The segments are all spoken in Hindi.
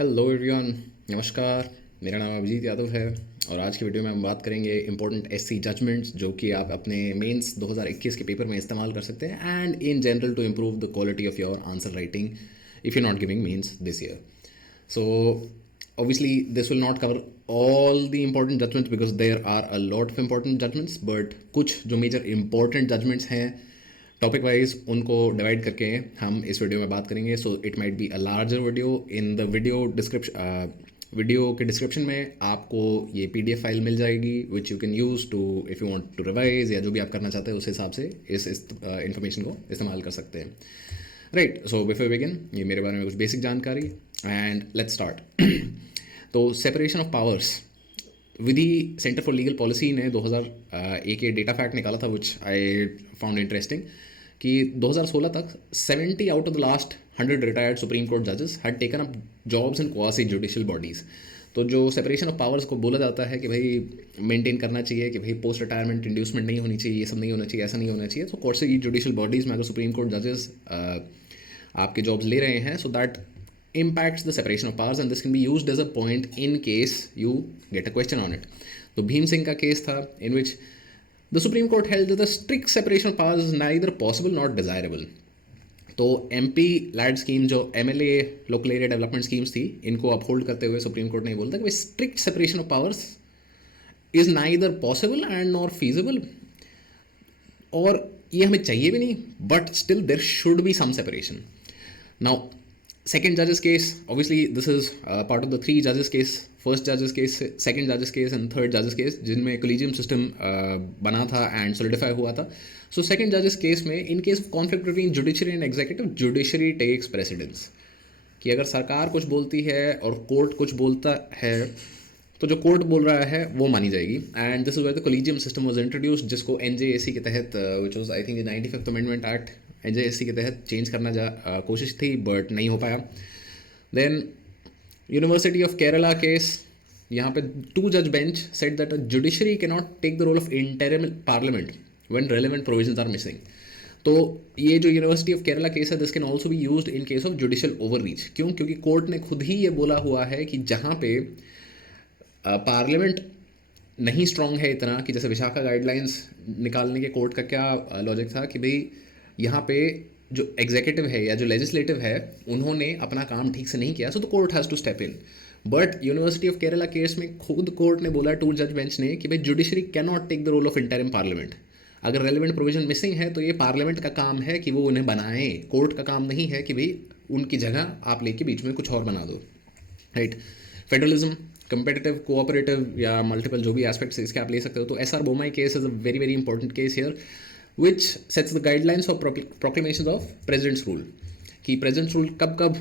हेलो एवरीवन, नमस्कार। मेरा नाम अभिजीत यादव है और आज की वीडियो में हम बात करेंगे इंपॉर्टेंट एससी जजमेंट्स जो कि आप अपने मेंस 2021 के पेपर में इस्तेमाल कर सकते हैं and in general to improve the quality of your answer writing if you not giving mains this year. So obviously this will not cover all the important judgments because there are a lot of important judgments, but कुछ जो मेजर important judgments हैं टॉपिक वाइज उनको डिवाइड करके हम इस वीडियो में बात करेंगे। So it might be a larger video. In the video के डिस्क्रिप्शन में आपको ये पीडीएफ फाइल मिल जाएगी which you can use to if you want to revise या जो भी आप करना चाहते हैं उस हिसाब से इस इन्फॉर्मेशन को इस्तेमाल कर सकते हैं। राइट, सो बिफोर बिगिन ये मेरे बारे में कुछ बेसिक जानकारी एंड लेट्स स्टार्ट। तो separation of powers Vidhi centre for legal policy ने 2001 के डेटा फैक्ट निकाला था विच आई फाउंड इंटरेस्टिंग कि 2016 तक 70 out of the last 100 retired supreme court जजेस had taken up jobs in quasi judicial bodies. तो जो सेपरेशन ऑफ पावर्स को बोला जाता है कि भाई मेंटेन करना चाहिए कि भाई पोस्ट रिटायरमेंट इंड्यूसमेंट नहीं होनी चाहिए, ये सब नहीं होना चाहिए, ऐसा नहीं होना चाहिए। तो क्वासी जुडिशियल बॉडीज़ में अगर सुप्रीम कोर्ट जजेस आपके जॉब्स ले रहे हैं, so that impacts the separation of powers and this can be used as a point in case you get a question on it. तो भीम सिंह का केस था in which the Supreme Court held that the strict separation of powers is neither possible nor desirable. तो MP लैड स्कीम जो MLA local area development schemes थी, इनको अपहोल्ड करते हुए सुप्रीम कोर्ट ने बोला था कि strict separation of powers is neither possible and nor feasible, और ये हमें चाहिए भी नहीं, but still there should be some separation. Now second judge's case, obviously this is part of the three judges case, first judge's case, second judge's case and third judge's case जिनमें collegium system बना था and solidify हुआ था। So second judge's case में in case of conflict between judiciary and executive, judiciary takes precedence। कि अगर सरकार कुछ बोलती है और कोर्ट कुछ बोलता है तो जो कोर्ट बोल रहा है वो मानी जाएगी। And this is where the collegium system was introduced, जिसको एनजेएसी के तहत which was I think 95th amendment act NJAC के तहत चेंज करना कोशिश थी बट नहीं हो पाया। Then university of Kerala case, यहाँ पे 2 जज bench said that judiciary can not take the role of interim parliament when relevant provisions are missing. तो ये जो यूनिवर्सिटी ऑफ केरला केस है this can also be used in case of judicial overreach. क्यों? क्योंकि कोर्ट ने खुद ही ये बोला हुआ है कि जहाँ पे पार्लियामेंट नहीं स्ट्रॉन्ग है इतना, कि जैसे विशाखा गाइडलाइंस निकालने के कोर्ट का क्या लॉजिक था कि भाई यहाँ पे जो एग्जीक्यूटिव है या जो लेजिस्लेटिव है उन्होंने अपना काम ठीक से नहीं किया, so the court has to step in. But university of Kerala case में खुद कोर्ट ने बोला, 2 जज बेंच ने, कि भाई judiciary can not take the role of interim parliament. अगर रेलिवेंट प्रोविजन मिसिंग है तो ये पार्लियामेंट का काम है कि वो उन्हें बनाएं, कोर्ट का काम नहीं है कि भाई उनकी जगह आप लेके बीच में कुछ और बना दो। राइट, फेडरलिज्म, competitive, cooperative या multiple जो भी aspects इसके आप ले सकते हो। तो SR Bommai case is a very very important case here which sets the guidelines for proclamations of president's rule, कि president's rule कब कब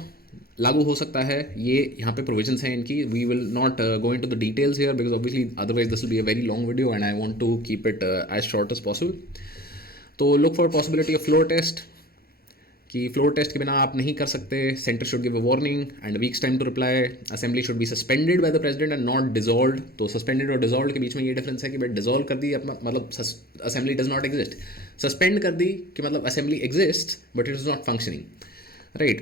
लागू हो सकता है, ये यहाँ पे provisions हैं इनकी। we will not go into the details here because obviously otherwise this will be a very long video and I want to keep it as short as possible. तो look for possibility of floor test, कि फ्लोर टेस्ट के बिना आप नहीं कर सकते। Centre should give a warning and weeks time to reply. Assembly should be suspended by the president and not dissolved. तो सस्पेंडेड और डिसॉल्व के बीच में ये डिफरेंस है कि भाई डिसॉल्व कर दी मतलब assembly does not exist, suspend कर दी कि मतलब assembly exist but it is not functioning. Right,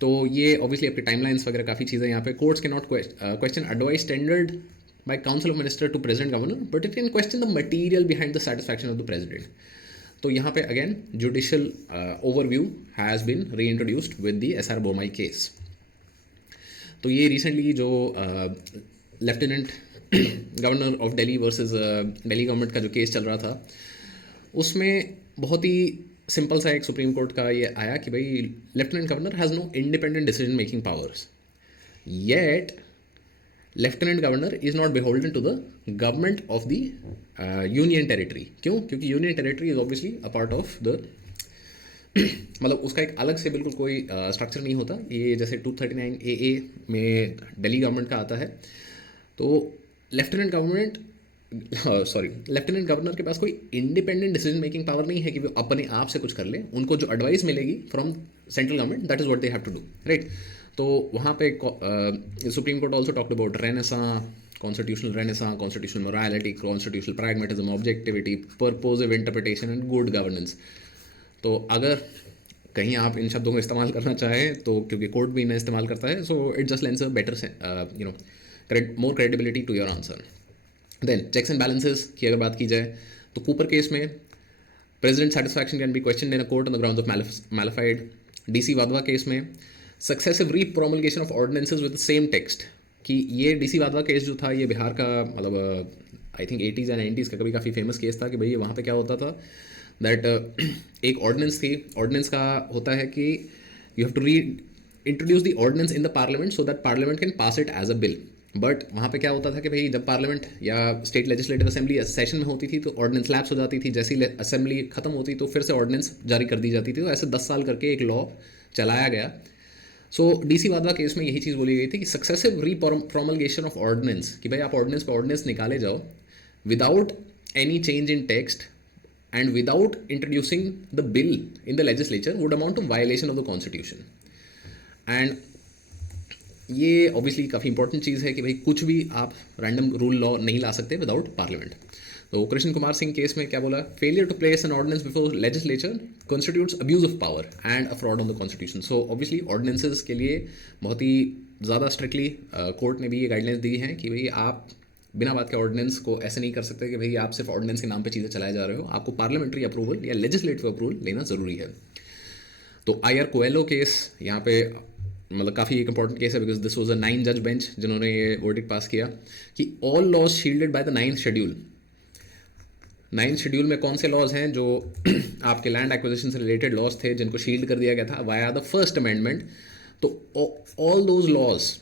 तो ये ऑब्वियसली आपके टाइमलाइंस वगैरह काफ़ी चीज़ें यहाँ पे। कोर्ट्स के not question advice tendered by council of minister to president governor but it can question the material behind the satisfaction of the president. तो यहाँ पे again judicial overview has been reintroduced with the SR Bommai case. तो ये रिसेंटली जो lieutenant governor of Delhi versus Delhi government का जो केस चल रहा था, उसमें बहुत ही सिंपल सा एक सुप्रीम कोर्ट का ये आया कि भाई lieutenant governor has no independent decision making powers, yet lieutenant governor is not beholden to the government of the union territory. क्यों? क्योंकि union territory is obviously a part of the मतलब उसका एक अलग से बिल्कुल कोई स्ट्रक्चर नहीं होता। ये जैसे 239 AA में दिल्ली गवर्नमेंट का आता है, तो लेफ्टिनेंट गवर्नर के पास कोई इंडिपेंडेंट डिसीजन मेकिंग पावर नहीं है कि वो अपने आप से कुछ कर ले। उनको जो एडवाइस मिलेगी from central government that is what they have to do. Right, तो वहाँ पे supreme court also talked about constitutional renaissance, constitutional morality, constitutional pragmatism, objectivity, purposive interpretation and good governance. तो अगर कहीं आप इन शब्दों को इस्तेमाल करना चाहें तो क्योंकि कोर्ट भी इन्हें इस्तेमाल करता है, so it just lends a better you know more credibility to your answer. Then checks and balances की अगर बात की जाए तो कूपर केस में president satisfaction can be question in a court on the ground of malafide. DC Wadhwa case में successive repromulgation of ordinances with the same text, कि ये डीसी वाधवा केस जो था ये बिहार का मतलब आई थिंक 80s या 90s का कभी काफ़ी फेमस केस था कि भाई वहाँ पे क्या होता था दैट एक ऑर्डिनेंस थी। ऑर्डिनेंस का होता है कि you have to reintroduce the ordinance in the parliament so that parliament can pass it as a bill. But वहाँ पे क्या होता था कि भाई जब पार्लियामेंट या स्टेट लेजिस्लेटिव असेंबली सेशन में होती थी तो ऑर्डिनेंस लैप्स हो जाती थी, जैसी असेंबली खत्म होती तो फिर से ऑर्डिनेंस जारी कर दी जाती थी। तो ऐसे 10 साल करके एक लॉ चलाया गया। सो डीसी वाधवा केस में यही चीज़ बोली गई थी कि सक्सेसिव रीप्रोमलगेशन ऑफ ऑर्डिनेंस, कि भाई आप ऑर्डिनेंस पे ऑर्डिनेंस निकाले जाओ without any change in text and without introducing the bill in the legislature would amount to violation of the constitution. And ये ऑब्वियसली काफ़ी इंपॉर्टेंट चीज़ है कि भाई कुछ भी आप रैंडम रूल लॉ नहीं ला सकते विदाउट पार्लियामेंट। तो कृष्ण कुमार सिंह केस में क्या बोला, failure to place an ordinance before legislature constitutes abuse of power and a fraud on the constitution. So obviously ordinances के लिए बहुत ही ज़्यादा स्ट्रिक्टली कोर्ट ने भी ये गाइडलाइंस दी हैं कि भाई आप बिना बात के ऑर्डिनेंस को ऐसे नहीं कर सकते कि भाई आप सिर्फ ऑर्डिनेंस के नाम पे चीज़ें चलाए जा रहे हो, आपको पार्लियामेंट्री अप्रूवल या लेजिस्लेटिव अप्रूवल लेना ज़रूरी है। तो आईआर कोएलो केस यहाँ पे मतलब काफ़ी एक इंपॉर्टेंट केस है बिकॉज दिस वाज अ 9 जज बेंच जिन्होंने ये वर्डिक्ट पास किया कि all laws shielded by the 9th schedule. 9th schedule में कौन से लॉज हैं जो आपके लैंड एक्विजिशन से रिलेटेड लॉज थे जिनको शील्ड कर दिया गया था वाया द फर्स्ट अमेंडमेंट। तो all those laws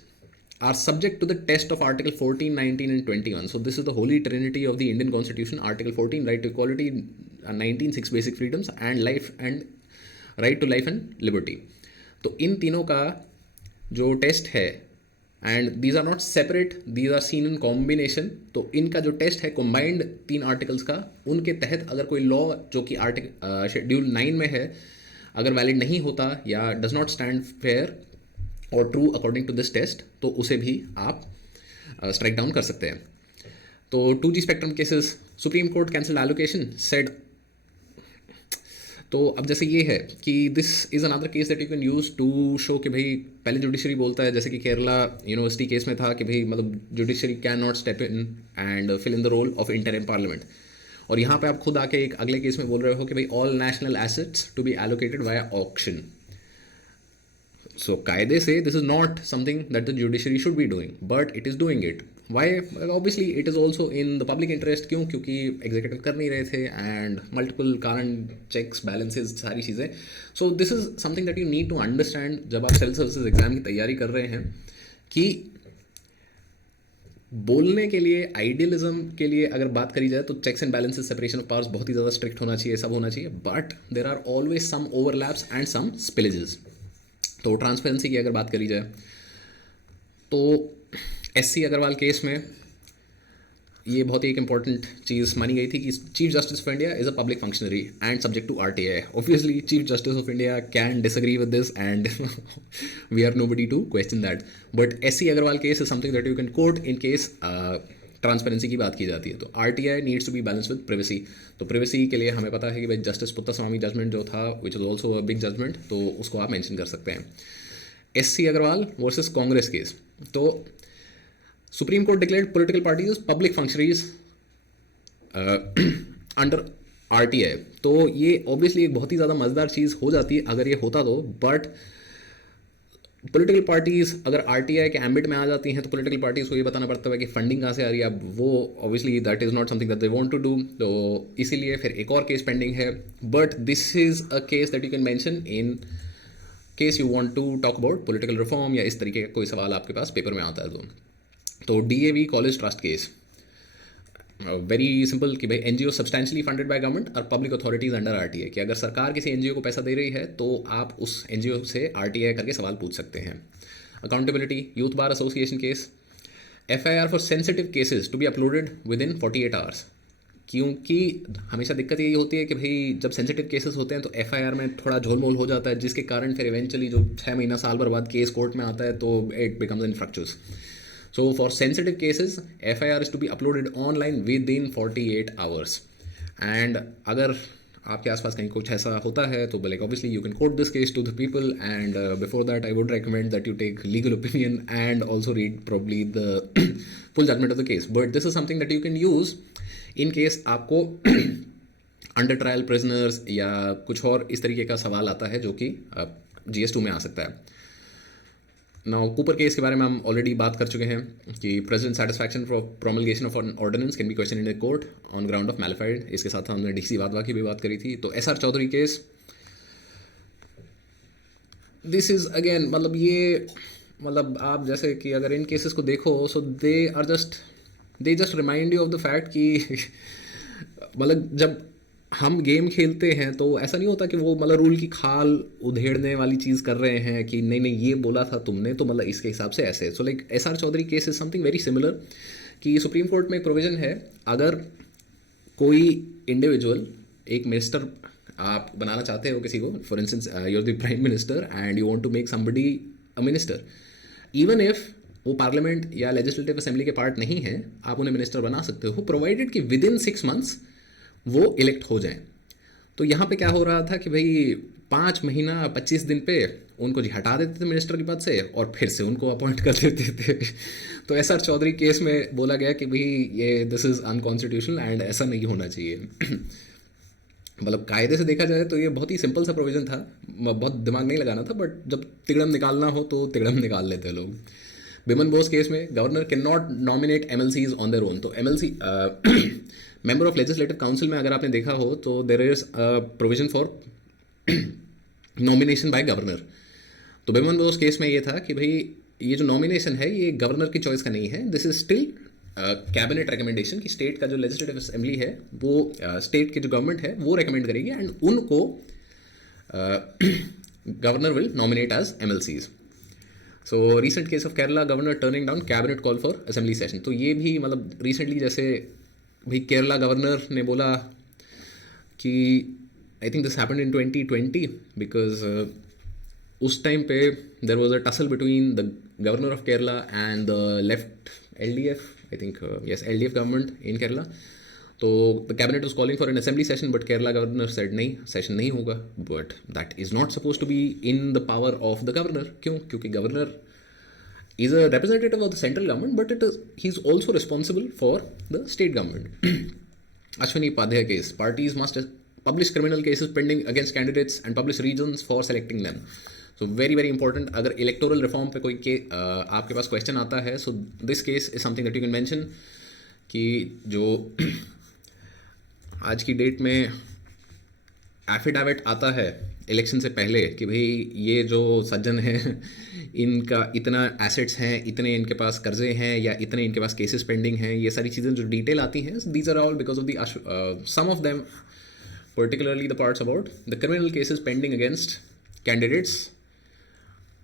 are subject to the test of Article 14, 19 and 21. So this is the holy trinity of the Indian Constitution. Article 14, right to equality, 19, 6 basic freedoms and life and right to life and liberty. तो इन तीनों का जो टेस्ट है and these are not separate, these are seen in combination. तो इनका जो टेस्ट है कॉम्बाइंड 3 आर्टिकल्स का, उनके तहत अगर कोई लॉ जो कि आर्टिकल शेड्यूल 9 में है अगर वैलिड नहीं होता या डज नॉट स्टैंड फेयर और true according to this test तो उसे भी आप स्ट्राइक डाउन कर सकते हैं। तो 2G spectrum cases, supreme court cancel allocation said. तो अब जैसे ये है कि this is another case that you can use to show कि भाई पहले जुडिशरी बोलता है, जैसे कि केरला यूनिवर्सिटी केस में था कि भाई मतलब judiciary can not step in and fill in the role of interim parliament. और यहाँ पे आप खुद आके एक अगले केस में बोल रहे हो कि भाई all national assets to be allocated via auction. So कायदे से this is not something that the judiciary should be doing, but it is doing it. Why? Well, obviously it is also in the public interest. क्यों? क्योंकि एग्जीक्यूटिव कर नहीं रहे थे and multiple current checks, balances, सारी चीज़ें. So this is something that you need to understand जब आप सिविल सर्विसेज एग्जाम की तैयारी कर रहे हैं कि बोलने के लिए आइडियलिज्म के लिए अगर बात करी जाए तो checks and balances, separation of powers बहुत ही ज़्यादा स्ट्रिक्ट होना चाहिए, सब होना चाहिए, but there are always some overlaps and some spillages. तो ट्रांसपेरेंसी की अगर बात करी जाए तो SC अग्रवाल केस में ये बहुत ही एक इंपॉर्टेंट चीज़ मानी गई थी कि chief justice of India is a public functionary and subject to RTI। Obviously chief justice of India can disagree with this and we are nobody to question that, but SC Agarwal case is something that you can quote in case transparency की बात की जाती है। तो RTI needs to be balance with privacy. तो प्रिवेसी के लिए हमें पता है कि भाई जस्टिस पुत्तास्वामी जजमेंट जो था which is also a big judgment, तो उसको आप मेंशन कर सकते हैं। SC Agarwal versus Congress case, तो supreme court declared political parties public functionaries under RTI। तो ये ऑब्वियसली एक बहुत ही ज़्यादा मज़ेदार चीज़ हो जाती है अगर ये होता तो, बट पॉलिटिकल पार्टीज़ अगर RTI के एम्बिट में आ जाती हैं तो पॉलिटिकल पार्टीज़ को ये बताना पड़ता है कि फंडिंग कहाँ से आ रही है। अब वो obviously that is not something that they want to do, तो इसीलिए फिर एक और केस पेंडिंग है, but this is a case that you can mention in case you want to talk about political reform या इस तरीके का कोई सवाल आपके पास पेपर में आता है तो DAV college trust case, very simple कि भाई NGO substantially funded by government और पब्लिक अथॉरिटीज़ अंडर RTI, कि अगर सरकार किसी NGO को पैसा दे रही है तो आप उस NGO से RTI करके सवाल पूछ सकते हैं। Accountability, youth bar association case, FIR for sensitive cases to be uploaded within 48 hours. क्योंकि हमेशा दिक्कत यही होती है कि भाई जब सेंसिटिव केसेस होते हैं तो FIR में थोड़ा झोलमोल हो जाता है, जिसके कारण फिर इवेंचुअली जो 6 महीना साल भर बाद केस कोर्ट में आता है तो it becomes infructuous. So for sensitive cases, FIR is to be uploaded online within 48 hours. And अगर आपके आसपास कहीं कुछ ऐसा होता है तो like obviously you can quote this case to the people, and before that I would recommend that you take legal opinion and also read probably the full judgment of the case. But this is something that you can use in case आपको अंडर ट्रायल प्रिजनर्स या कुछ और इस तरीके का सवाल आता है जो कि GS2 में आ सकता है. नाउ कूपर केस के बारे में हम ऑलरेडी बात कर चुके हैं कि president satisfaction for promulgation of an ordinance can be question in the court on ground of malafide. इसके साथ हमने DC वाधवा की भी बात करी थी. तो SR Chaudhary case, this is again मतलब ये मतलब आप जैसे कि अगर इन केसेस को देखो so they just remind you of the fact कि मतलब जब हम गेम खेलते हैं तो ऐसा नहीं होता कि वो मतलब रूल की खाल उधेड़ने वाली चीज़ कर रहे हैं कि नहीं नहीं ये बोला था तुमने तो मतलब इसके हिसाब से ऐसे. So like SR Chaudhary case is something very similar कि सुप्रीम कोर्ट में एक प्रोविज़न है, अगर कोई इंडिविजुअल एक मिनिस्टर आप बनाना चाहते हो किसी को, for instance you are the prime minister and you want to make somebody a minister, even if वो पार्लियामेंट या लेजिस्लेटिव असेंबली के पार्ट नहीं है, आप उन्हें मिनिस्टर बना सकते हो प्रोवाइडेड कि विद इन 6 months वो इलेक्ट हो जाएं. तो यहाँ पे क्या हो रहा था कि भाई 5 महीना 25 दिन पे उनको जी हटा देते थे मिनिस्टर के पद से और फिर से उनको अपॉइंट कर देते थे. तो SR चौधरी केस में बोला गया कि भाई ये दिस इज़ अनकॉन्स्टिट्यूशनल एंड ऐसा नहीं होना चाहिए. मतलब कायदे से देखा जाए तो ये बहुत ही सिंपल सा प्रोविज़न था, बहुत दिमाग नहीं लगाना था, बट जब तिगड़म निकालना हो तो तिगड़म निकाल लेते हैं लोग. बिमन बोस केस में governor can not nominate MLCs on their own. तो MLC member of legislative council में अगर आपने देखा हो तो there is provision for nomination by governor. तो बिमन बोस केस में ये था कि भाई ये जो नॉमिनेशन है ये गवर्नर की चॉइस का नहीं है, this is still cabinet recommendation कि स्टेट का जो लेजिस्लेटिव असेंबली है वो स्टेट की जो गवर्नमेंट है वो रिकमेंड करेगी एंड उनको governor will nominate as MLCs. So recent case of Kerala governor turning down cabinet call for assembly session. तो ये भी मतलब रिसेंटली जैसे भाई केरला गवर्नर ने बोला कि I think this happened in 2020 because उस टाइम पे there was a tussle between the governor of Kerala and the left LDF, I think yes LDF government in Kerala. तो the cabinet was calling for an assembly session but Kerala governor said नहीं, सेशन नहीं होगा. But that is not suppose to be in the power of the governor. क्यों? क्योंकि governor is a representative of the central government, but he's also responsible for the state government. Ashwini Upadhyay case, parties must publish criminal cases pending against candidates and publish reasons for selecting them. So very very important. अगर electoral reform पे कोई आपके पास question आता है, so this case is something that you can mention कि जो आज की डेट में एफिडेविट आता है इलेक्शन से पहले कि भाई ये जो सज्जन हैं इनका इतना एसेट्स हैं, इतने इनके पास कर्जे हैं या इतने इनके पास केसेस पेंडिंग हैं, ये सारी चीज़ें जो डिटेल आती हैं, these are all because of the some of them particularly the parts about the criminal cases pending against candidates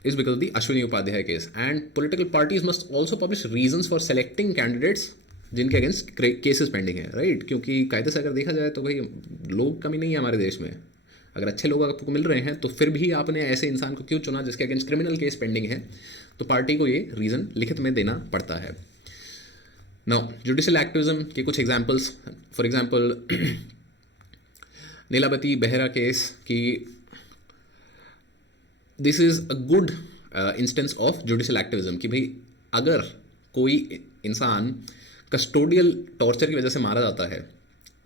is because of the Ashwini Upadhyay case. And political parties must also publish reasons for selecting candidates जिनके अगेंस्ट केसेस पेंडिंग है, राइट? क्योंकि कायदे से अगर देखा जाए तो भाई लोग कमी नहीं है हमारे देश में. अगर अच्छे लोग आपको मिल रहे हैं तो फिर भी आपने ऐसे इंसान को क्यों चुना जिसके अगेंस्ट क्रिमिनल केस पेंडिंग है? तो पार्टी को ये रीज़न लिखित में देना पड़ता है. नाउ जुडिशल एक्टिविज्म के कुछ examples, for example Nilabati Behera case की this is a good instance of judicial activism कि भाई अगर कोई इंसान कस्टोडियल टॉर्चर की वजह से मारा जाता है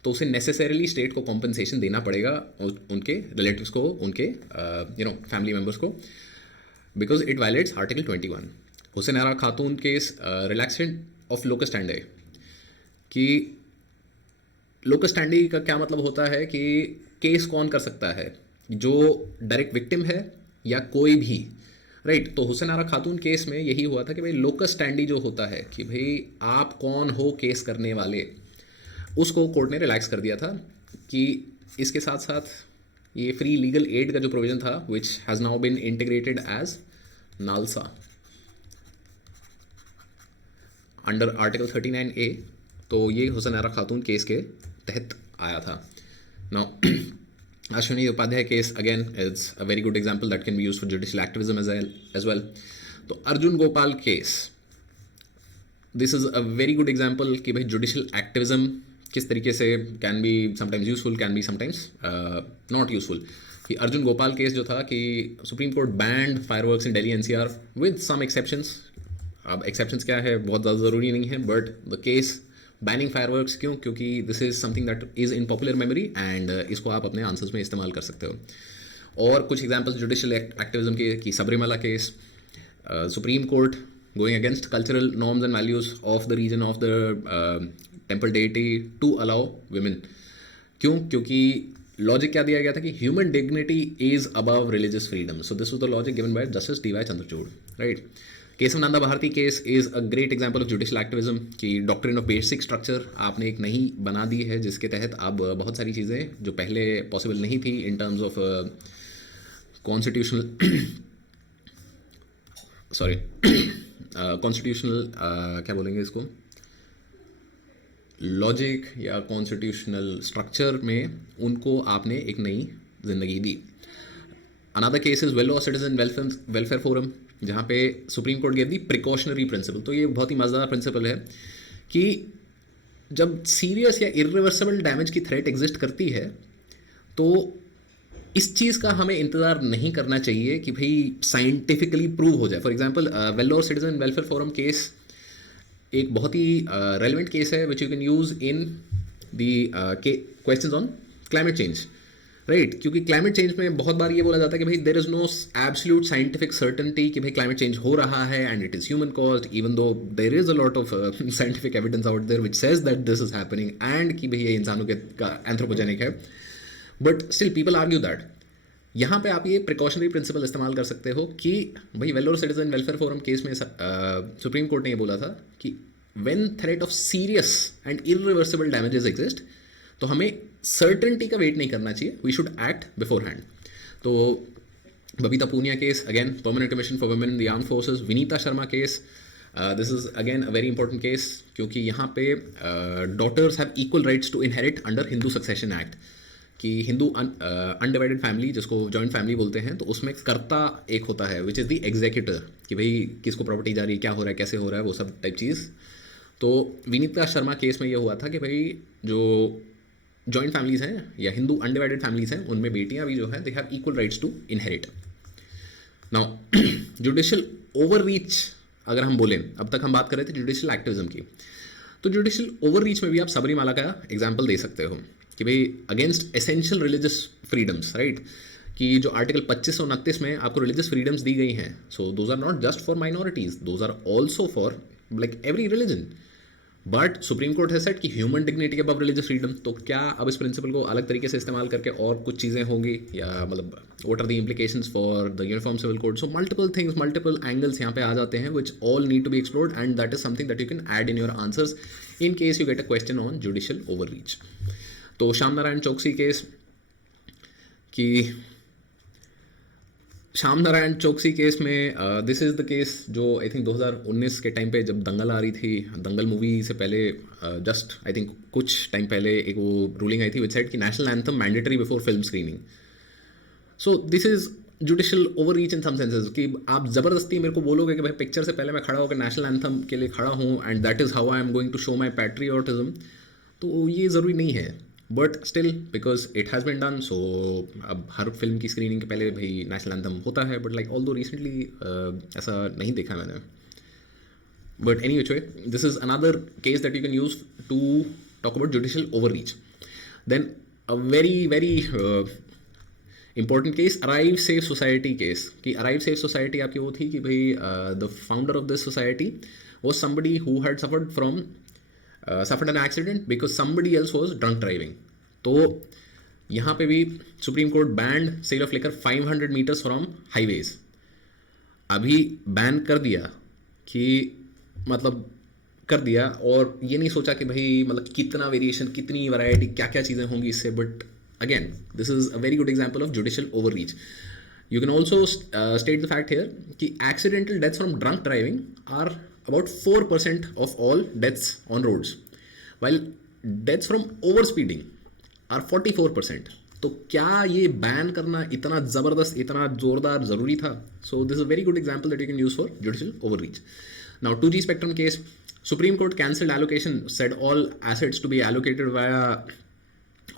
तो उसे नेसेसरीली स्टेट को कॉम्पनसेशन देना पड़ेगा उनके रिलेटिव्स को, उनके फैमिली मेम्बर्स को, because it violates article 21. Hussainara Khatoon case relaxation of locus standi कि लोकस स्टैंडी का क्या मतलब होता है कि केस कौन कर सकता है, जो डायरेक्ट विक्टिम है या कोई भी, राइट? तो हुसैन आरा खातून केस में यही हुआ था कि भाई लोकस स्टैंडी जो होता है कि भाई आप कौन हो केस करने वाले, उसको कोर्ट ने रिलैक्स कर दिया था. कि इसके साथ साथ ये फ्री लीगल एड का जो प्रोविज़न था which has now been integrated as NALSA under article 39A, तो ये हुसैन आरा खातून केस के तहत आया था. Now Ashwini Upadhyay case again is a very good example that can be used for judicial activism as well. तो Arjun Gopal case, this is a very good example कि भाई जुडिशल एक्टिविज्म किस तरीके से can be sometimes useful, can be sometimes not useful. कि अर्जुन गोपाल केस जो था कि supreme court banned fireworks in Delhi NCR with some exceptions. अब एक्सेप्शंस क्या है बहुत ज़्यादा ज़रूरी नहीं है, but the case banning fireworks क्यों, क्योंकि this is something that is in popular memory and इसको आप अपने आंसर्स में इस्तेमाल कर सकते हो। और कुछ एग्जांपल्स जुडिशियल एक्टिविज्म के कि Sabarimala case, supreme court going against cultural norms and values of the region of the temple deity to allow women। क्यों? क्योंकि लॉजिक क्या दिया गया था कि human dignity is above religious freedom. So this was the logic given by justice D Y Chandrachud, right. Case of Nanda Bharati case is a great example of judicial activism कि डॉक्ट्रिन ऑफ बेसिक स्ट्रक्चर आपने एक नई बना दी है जिसके तहत अब बहुत सारी चीज़ें जो पहले पॉसिबल नहीं थी in terms of constitutional sorry constitutional क्या बोलेंगे इसको, लॉजिक या कॉन्स्टिट्यूशनल स्ट्रक्चर में उनको आपने एक नई जिंदगी दी। Another case is Vellore citizen welfare forum जहाँ पे supreme court gave the precautionary principle. तो ये बहुत ही मज़ेदार प्रिंसिपल है कि जब सीरियस या इरिवर्सिबल डैमेज की थ्रेट एग्जिस्ट करती है तो इस चीज़ का हमें इंतज़ार नहीं करना चाहिए कि भाई साइंटिफिकली प्रूव हो जाए। For example Vellore citizen welfare forum case एक बहुत ही रेलिवेंट केस है which you can use in the questions on climate change, right. क्योंकि क्लाइमेट चेंज में बहुत बार ये बोला जाता है कि भाई there is no absolute scientific certainty कि भाई क्लाइमेट चेंज हो रहा है and it is human caused, even though there is a lot of scientific evidence out there which says that this is happening and कि भाई ये इंसानों के एंथ्रोपोजेनिक है, but still people argue that. यहाँ पे आप ये प्रिकॉशनरी प्रिंसिपल इस्तेमाल कर सकते हो कि भाई Vellore citizen welfare forum case में सुप्रीम कोर्ट ने ये बोला था कि when threat of serious and irreversible damages exist तो हमें सर्टेनिटी का वेट नहीं करना चाहिए, we should act before hand. तो Babita Punia case again permanent commission for women in the armed forces, Vineeta Sharma case this is again a very important case क्योंकि यहाँ पे daughters have equal rights to inherit under Hindu succession act कि हिंदू अनडिवाइडेड फैमिली जिसको जॉइंट फैमिली बोलते हैं तो उसमें कर्ता एक होता है विच इज़ द एग्जीक्यूटर कि भाई किसको प्रॉपर्टी जा रही है, क्या हो रहा है, कैसे हो रहा है, वो सब टाइप चीज़। तो विनीता शर्मा केस में ये हुआ था कि भाई जो जॉइंट फैमिलीज़ हैं या हिंदू अनडिवाइडेड फैमिलीज़ हैं उनमें बेटियाँ भी जो हैं they have equal rights to inherit. Now judicial overreach अगर हम बोलें, अब तक हम बात कर रहे थे जुडिशियल एक्टिविज्म की, तो जुडिशियल ओवर रीच में भी आप सबरीमाला का एग्जाम्पल दे सकते हो कि भाई against essential religious freedoms, right. कि जो आर्टिकल 25 से 29 में आपको रिलीजियस फ्रीडम्स दी गई हैं, so those are not just for minorities, those are also for like every religion, but supreme court है सेट कि human dignity above religious freedom. तो क्या अब इस प्रिंसिपल को अलग तरीके से इस्तेमाल करके और कुछ चीज़ें होंगी या मतलब what are the implications for the uniform civil code. So multiple things, multiple angles यहाँ पे आ जाते हैं which all need to be explored and that is something that you can add in your answers in case you get a question on judicial overreach. तो श्याम नारायण चौकसी केस कि श्याम नारायण चौकसी केस में दिस इज़ द केस जो आई थिंक 2019 के टाइम पे जब दंगल आ रही थी, दंगल मूवी से पहले जस्ट आई थिंक कुछ टाइम पहले एक वो रूलिंग आई थी विच सेड कि national anthem mandatory before film screening. So this is judicial overreach in some senses कि आप ज़बरदस्ती मेरे को बोलोगे कि भाई पिक्चर से पहले मैं खड़ा होकर नेशनल एंथम के लिए खड़ा हूँ and that is how I am going to show my patriotism, तो ये ज़रूरी नहीं है। But still because it has been done, so अब हर फिल्म की स्क्रीनिंग के पहले भाई नेशनल एंथम होता है, but like all though recently ऐसा नहीं देखा मैंने। But any which way this is another case that you can use to talk about judicial overreach. Then a very very important case arrive safe society case कि अराइव सेफ सोसाइटी आपकी वो थी कि भाई the founder of this society was somebody who had suffered an accident because somebody else was drunk driving। तो यहाँ पे भी supreme court banned sale of liquor 500 meters from highways. अभी बैन कर दिया कि मतलब कर दिया और ये नहीं सोचा कि भाई मतलब कितना वेरिएशन, कितनी वैरायटी, क्या क्या चीज़ें होंगी इससे। But again this is a very good example of judicial over reach. You can also state the fact here कि accidental deaths from drunk driving are about 4% of all deaths on roads, while deaths from overspeeding are 44%. तो क्या ये बैन करना इतना ज़बरदस्त, इतना ज़ोरदार ज़रूरी था? So this is a very good example that you can use for judicial overreach. Now 2G spectrum case, supreme court cancelled allocation, said all assets to be allocated via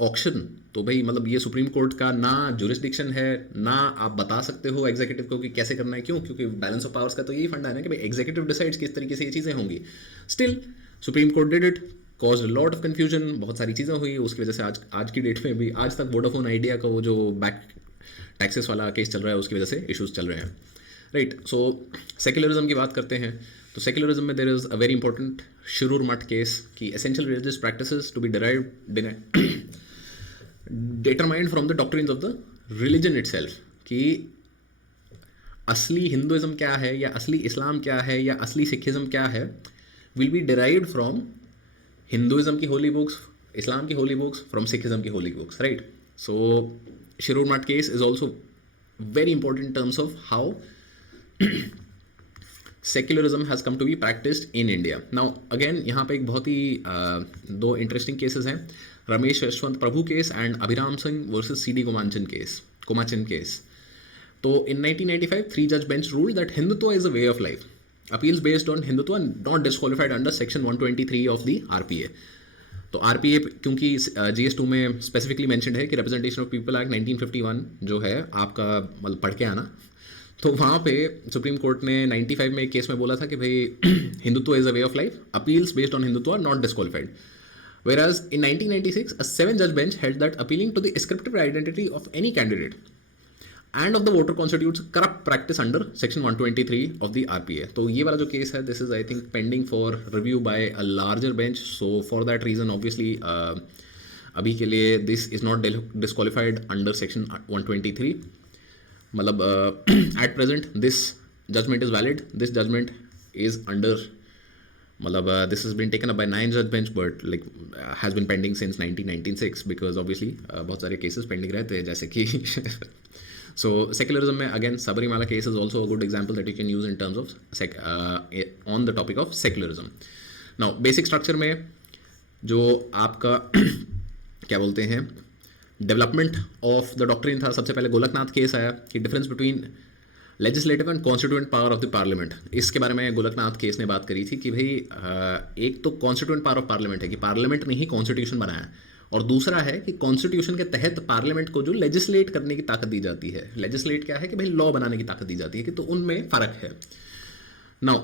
auction. तो भाई मतलब ये सुप्रीम कोर्ट का ना जुरिस्डिक्शन है, ना आप बता सकते हो एग्जीक्यूटिव को कि कैसे करना है. क्यों? क्योंकि बैलेंस ऑफ पावर्स का तो यही फंडा है ना कि भाई एग्जीक्यूटिव डिसाइड्स किस तरीके से ये चीज़ें होंगी. Still supreme court did it, cause lot of confusion, बहुत सारी चीज़ें हुई. उसकी वजह से आज की डेट में भी आज तक वोडाफोन आइडिया का वो जो बैक टैक्सेस वाला केस चल रहा है उसकी वजह से इश्यूज चल रहे हैं. राइट. सो सेक्युलरिज्म की बात करते हैं. तो सेक्युलरिज्म में there is a very important Shirur Math case कि essential religious practices to be determined from the doctrines of the religion itself, कि असली हिंदुइज्म क्या है या असली इस्लाम क्या है या असली सिखिज्म क्या है will be derived from Hinduism की होली बुक्स, इस्लाम की होली बुक्स, फ्रॉम सिखिज्म की holy books. Right. So Shirur Math case is also very important in terms of how secularism has come to be practiced in India. Now again यहाँ पे एक बहुत ही दो इंटरेस्टिंग केसेस हैं, Ramesh Yashwant Prabhu case and Abhiram Singh versus CD Commachen case. तो in 1995 3 judge bench ruled that Hindutva is a way of life. Appeals based on Hindutva not disqualified under section 123 of the RPA. तो RPA क्योंकि GS2 में स्पेसिफिकली मेंशन्ड है कि रिप्रेजेंटेशन ऑफ पीपल एक्ट 1951 जो है आपका मतलब पढ़ के आना, तो वहाँ पे सुप्रीम कोर्ट ने 95 में एक केस में बोला था कि भाई Hindutva is a way of life, appeals based on Hindutva not disqualified. Whereas in 1996 a 7-judge bench held that appealing to the descriptive identity of any candidate and of the voter constitutes corrupt practice under section 123 of the RPA. तो ये वाला जो केस है this is I think pending for review by a larger bench. So for that reason obviously अभी के लिए this is not disqualified under section 123. मतलब at present this judgment is valid. This judgment is under मतलब this has been taken up by 9-judge bench but like has been pending since 1996 because obviously बहुत सारे cases pending रहते हैं जैसे कि So secularism में again Sabarimala case is also a good example that you can use in terms of on the topic of secularism. Now basic structure में जो आपका क्या बोलते हैं डेवलपमेंट ऑफ द डॉक्ट्रिन था, सबसे पहले गोलकनाथ केस आया कि difference between legislative and constituent power of the parliament. इसके बारे में गोलकनाथ केस ने बात करी थी कि भाई एक तो कॉन्स्टिट्यूएंट पावर ऑफ पार्लियामेंट है कि पार्लियामेंट ने ही कॉन्स्टिट्यूशन बनाया, और दूसरा है कि कॉन्स्टिट्यूशन के तहत पार्लियामेंट को जो लेजिस्लेट करने की ताकत दी जाती है. लेजिस्लेट क्या है कि भाई लॉ बनाने की ताकत दी जाती है कि तो उनमें फ़र्क है. नाउ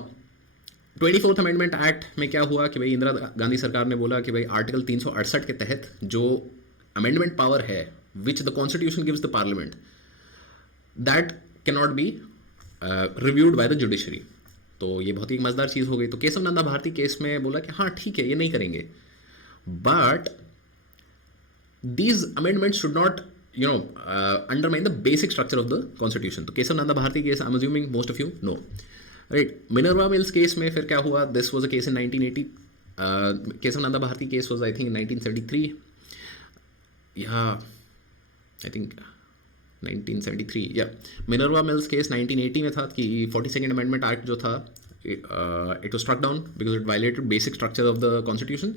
24th अमेंडमेंट एक्ट में क्या हुआ कि भाई इंदिरा गांधी सरकार ने बोला कि भाई आर्टिकल 368 के तहत जो अमेंडमेंट पावर है which the constitution gives the parliament that can not be reviewed by the judiciary. तो ये बहुत ही मज़ेदार चीज़ हो गई. तो केशव नंदा भारती केस में बोला कि हाँ ठीक है ये नहीं करेंगे, but these amendments should not undermine the basic structure of the constitution. तो Keshav Nanda Bharati case I'm assuming most of you know, right? Minerva Mills case में फिर क्या हुआ, this was a case in 1980. Keshav Nanda Bharati case was I think in 1973, I think 1973, Minerva Mills case 1980 में था कि 42nd Amendment Act जो था it was struck down because it violated basic structure of the constitution.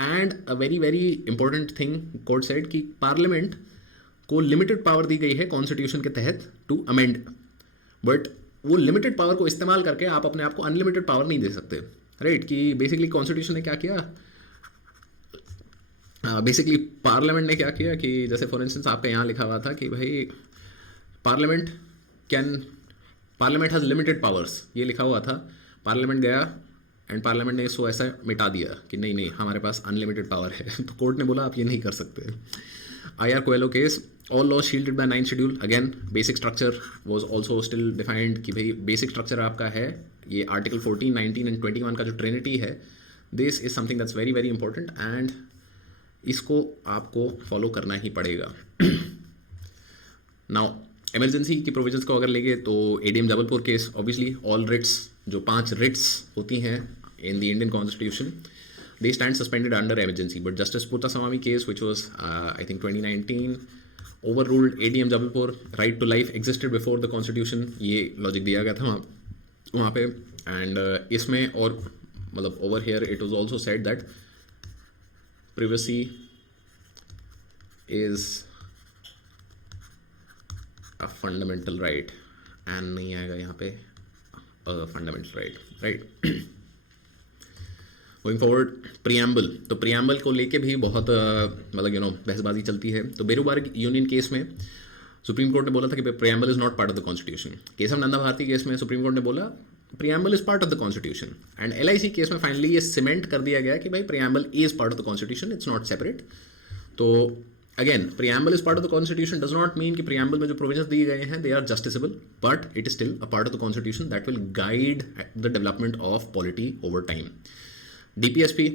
And a very very important thing court said कि पार्लियामेंट को लिमिटेड पावर दी गई है कॉन्स्टिट्यूशन के तहत टू अमेंड, बट वो लिमिटेड पावर को इस्तेमाल करके आप अपने आप को अनलिमिटेड पावर नहीं दे सकते. राइट. कि बेसिकली कॉन्स्टिट्यूशन ने क्या किया, बेसिकली पार्लियामेंट ने क्या किया कि जैसे फॉर इंस्टेंस आपका यहाँ लिखा हुआ था कि भाई पार्लियामेंट हैज़ लिमिटेड पावर्स, ये लिखा हुआ था. पार्लियामेंट गया एंड पार्लियामेंट ने इसको ऐसा मिटा दिया कि नहीं नहीं हमारे पास अनलिमिटेड पावर है. तो कोर्ट ने बोला आप ये नहीं कर सकते. IR Coelho case, all law shielded by 9th schedule, again basic structure was also still defined कि भाई बेसिक स्ट्रक्चर आपका है ये आर्टिकल 14, 19 एंड 21 का जो ट्रिनिटी है, this is something that's very very important and इसको आपको फॉलो करना ही पड़ेगा. नाउ इमरजेंसी की प्रोविजंस को अगर लेंगे तो ADM Jabalpur case, obviously all writs जो 5 रिट्स होती हैं in the Indian constitution they stand suspended under emergency, but justice Puttaswamy case which was I think 2019 overruled ADM Jabalpur, right to life existed before the constitution, ये लॉजिक दिया गया था वहाँ पे. एंड इसमें और मतलब over here it was also said that privacy is a fundamental right and नहीं आएगा यहाँ पे fundamental right, right. Going forward, preamble, तो प्रियम्बल को लेके भी बहुत मतलब बहसबाजी चलती है। तो बेरूबार्ग यूनियन केस में सुप्रीम कोर्ट ने बोला था कि preamble is not part of the constitution. Keshav Nanda Bharati case में सुप्रीम कोर्ट ने बोला preamble is part of the constitution. And LIC case में फाइनली ये सीमेंट कर दिया गया कि भाई preamble is part of the constitution, it's not separate. तो again preamble is part of the constitution does not mean कि प्रियम्बल में जो प्रोविजंस दिए गए हैं they are justiciable, but it is still a part of the constitution that will guide the development of polity over time. DPSP,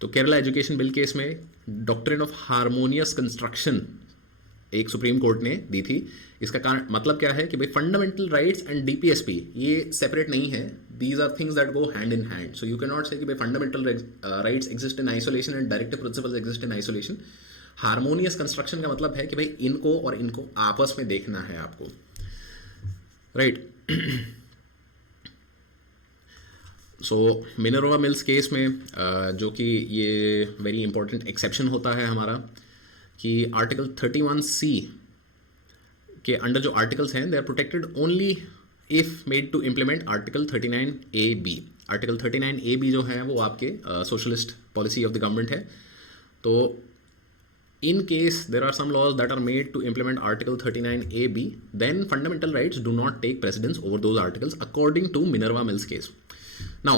तो केरला एजुकेशन बिल केस में डॉक्ट्रिन ऑफ हार्मोनियस कंस्ट्रक्शन एक सुप्रीम कोर्ट ने दी थी। इसका कारण मतलब क्या है कि भाई फंडामेंटल राइट्स एंड DPSP ये सेपरेट नहीं है, these are things that go hand in hand. So you can not say कि भाई fundamental rights exist in isolation and directive principles exist in isolation. Harmonious construction का मतलब है कि भाई इनको और इनको आपस में देखना है आपको, राइट। सो मिनर्वा मिल्स केस में जो कि ये वेरी इंपॉर्टेंट एक्सेप्शन होता है हमारा कि आर्टिकल 31C के अंडर जो आर्टिकल्स हैं they are protected only if made to implement article 39AB। Article 39AB जो है वो आपके socialist policy of the government है। तो in case there are some laws that are made to implement article 39AB, then fundamental rights do not take precedence over those articles according to Minerva Mills case. Now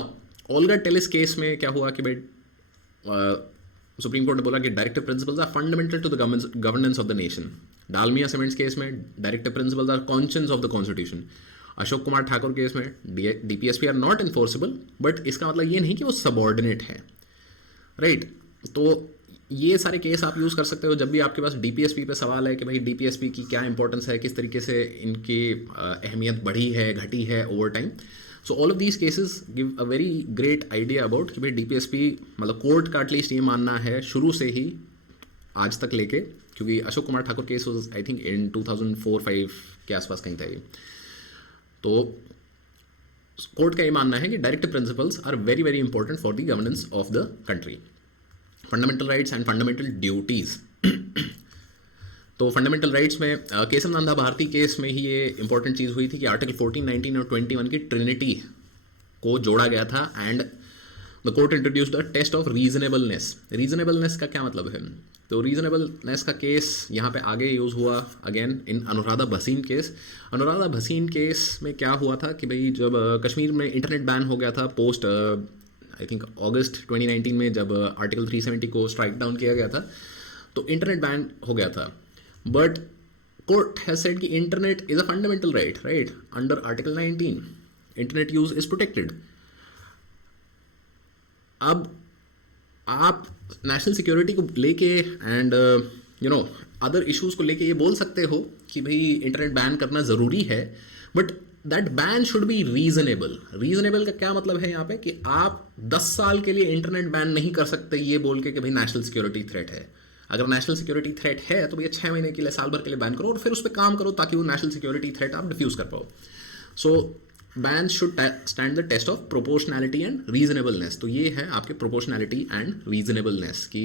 Olga Tellis case में क्या हुआ कि भाई सुप्रीम कोर्ट ने बोला कि directive principles are fundamental to the governance of the nation. Dalmia cements case में directive principles are conscience of the constitution. Ashok Kumar Thakur case में DPSP are not enforceable, but इसका मतलब ये नहीं कि वो सबॉर्डिनेट है, राइट। तो ये सारे केस आप यूज़ कर सकते हो जब भी आपके पास DPSP पे सवाल है कि भाई DPSP की क्या इंपॉर्टेंस है, किस तरीके से इनकी अहमियत बढ़ी है घटी है over time. So all of these cases give a very great idea about कि भाई DPSP मतलब कोर्ट का एटलीस्ट ये मानना है शुरू से ही आज तक लेके, क्योंकि Ashok Kumar Thakur case was I think in 2004-5 के आसपास कहीं था ये। तो कोर्ट का ये मानना है कि directive principles are very very important for the governance of the country. Fundamental rights and fundamental duties, तो फंडामेंटल राइट्स में केशव नंदा भारती केस में ही ये इंपॉर्टेंट चीज़ हुई थी कि आर्टिकल 14, 19 और 21 की ट्रिनिटी को जोड़ा गया था and the court introduced the test of reasonableness. Reasonableness का क्या मतलब है? तो रीजनेबलनेस का केस यहाँ पे आगे यूज़ हुआ again in Anuradha Bhasin case. Anuradha Bhasin case में क्या हुआ था कि भाई जब कश्मीर में इंटरनेट बैन हो गया था पोस्ट आई थिंक अगस्त 2019 में, जब आर्टिकल 370 को स्ट्राइक डाउन किया गया था तो इंटरनेट बैन हो गया था। बट कोर्ट हैज सेड कि internet is a fundamental right, right, under article 19 internet use is protected. अब आप नेशनल सिक्योरिटी को लेके एंड अदर इश्यूज को लेके ये बोल सकते हो कि भाई इंटरनेट बैन करना ज़रूरी है, but that ban should be reasonable. Reasonable का क्या मतलब है यहाँ पे कि आप 10 साल के लिए इंटरनेट बैन नहीं कर सकते ये बोल के कि भाई नेशनल सिक्योरिटी थ्रेट है। अगर नेशनल सिक्योरिटी थ्रेट है तो भैया 6 महीने के लिए, साल भर के लिए बैन करो और फिर उस पर काम करो ताकि वो नेशनल सिक्योरिटी थ्रेट आप डिफ्यूज कर पाओ। So ban should stand the test of proportionality and reasonableness. तो ये है आपके प्रोपोर्शनैलिटी एंड रीजनेबलनेस कि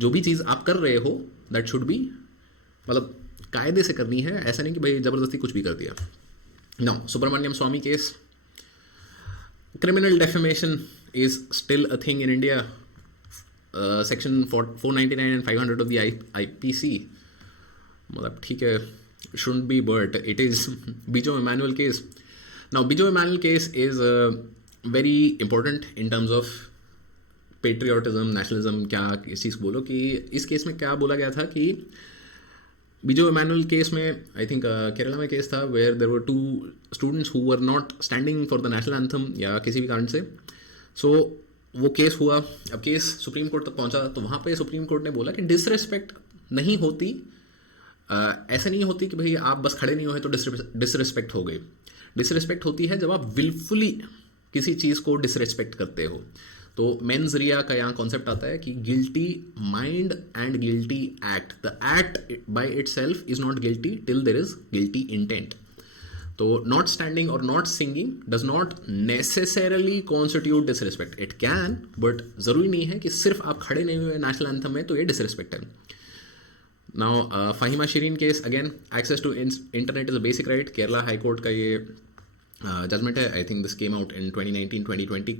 जो भी चीज़ आप कर रहे हो दैट शुड बी मतलब कायदे से करनी है, ऐसा नहीं कि भाई ज़बरदस्ती कुछ भी कर दिया। Now Subramanian Swamy case, criminal defamation is still a thing in India. Section 499 and 500 of the IPC, मतलब ठीक है, shouldn't be, but it is. Bijo Emanuel case. Now Bijo Emanuel case is very important in terms of patriotism, nationalism, क्या इस चीज़ बोलो कि इस केस में क्या बोला गया था कि बिजो इमानुअल केस में आई थिंक केरला में केस था where there were 2 students who were not standing for the national anthem या किसी भी कारण से। सो वो केस हुआ, अब केस सुप्रीम कोर्ट तक पहुंचा तो वहाँ पे सुप्रीम कोर्ट ने बोला कि डिसरिस्पेक्ट नहीं होती, ऐसा नहीं होती कि भाई आप बस खड़े नहीं हुए तो डिसरिस्पेक्ट हो गई। डिसरिस्पेक्ट होती है जब आप विलफुली किसी चीज़ को डिसरिस्पेक्ट करते हो। तो मेंस रिया का यहाँ कॉन्सेप्ट आता है कि guilty mind and guilty act, the act by itself is not guilty till there is guilty intent. तो नॉट स्टैंडिंग और not singing does not necessarily constitute disrespect. It can, but ज़रूरी नहीं है कि सिर्फ आप खड़े नहीं हुए नेशनल एंथम में तो ये डिसरिस्पेक्ट है। Now Faheema Shirin case, again access to internet is a basic right. Kerala high court का ये जजमेंट है. I think this came out in 2019-2020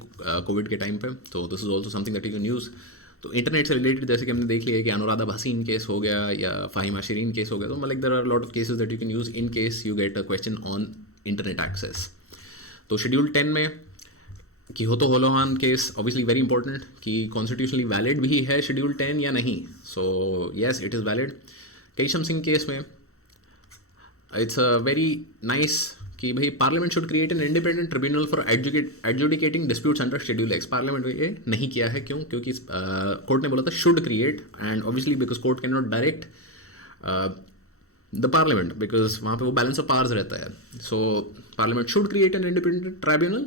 covid के टाइम पे. तो this is also something that you can use. तो इंटरनेट से रिलेटेड जैसे कि हमने देख लिया कि अनुराधा भसीन केस हो गया या फ़हीमा शरीन केस हो गया, तो like there are lot of cases that you can use in case you get a question on internet access. तो शेड्यूल 10 में कि हो तो Hollohan case obviously very important कि कॉन्स्टिट्यूशनली वैलिड भी है शेड्यूल 10 या नहीं. So yes, it is valid. Keisham Singh case में इट्स अ वेरी नाइस कि भाई parliament should create an independent tribunal for adjudicating disputes under schedule x. Parliament ये नहीं किया है. क्यों? क्योंकि कोर्ट ने बोला था should create, and obviously because court can not direct the parliament because वहाँ पे वो बैलेंस ऑफ पावर्स रहता है. So parliament should create an independent tribunal,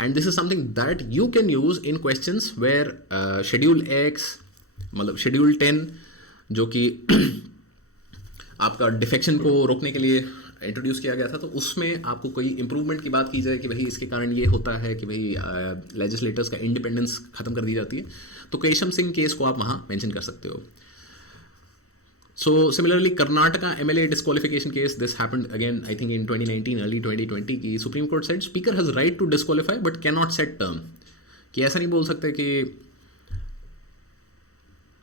and this is something that you can use in questions where schedule X मतलब शेड्यूल 10 जो कि आपका डिफेक्शन को रोकने के लिए इंट्रोड्यूस किया गया था, तो उसमें आपको कोई इंप्रूवमेंट की बात की जाए कि भाई इसके कारण ये होता है कि भाई लेजिस्लेटर्स का इंडिपेंडेंस खत्म कर दी जाती है, तो केशम सिंह केस को आप वहाँ मेंशन कर सकते हो. So similarly, Karnataka MLA disqualification case, this happened again, I think in 2019, early 2020, कि Supreme Court said Speaker has right to disqualify but cannot set term. कि ऐसा नहीं बोल सकते कि